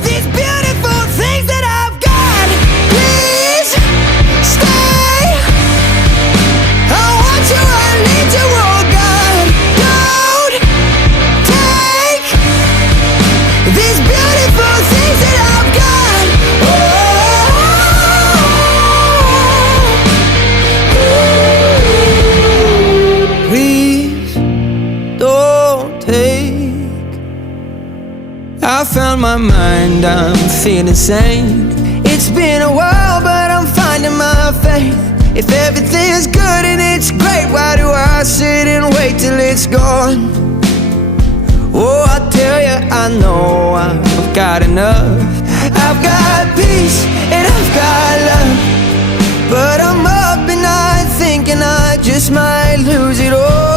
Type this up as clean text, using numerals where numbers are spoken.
these beautiful things that I've got. Please stay. I want you, I need you, oh God. Don't take these beautiful things that I've got. Oh, please don't take. I found my mind, I'm feeling sane. It's been a while, but I'm finding my faith. If everything's good and it's great, why do I sit and wait till it's gone? Oh, I tell you, I know I've got enough. I've got peace and I've got love, but I'm up at night thinking I just might lose it all.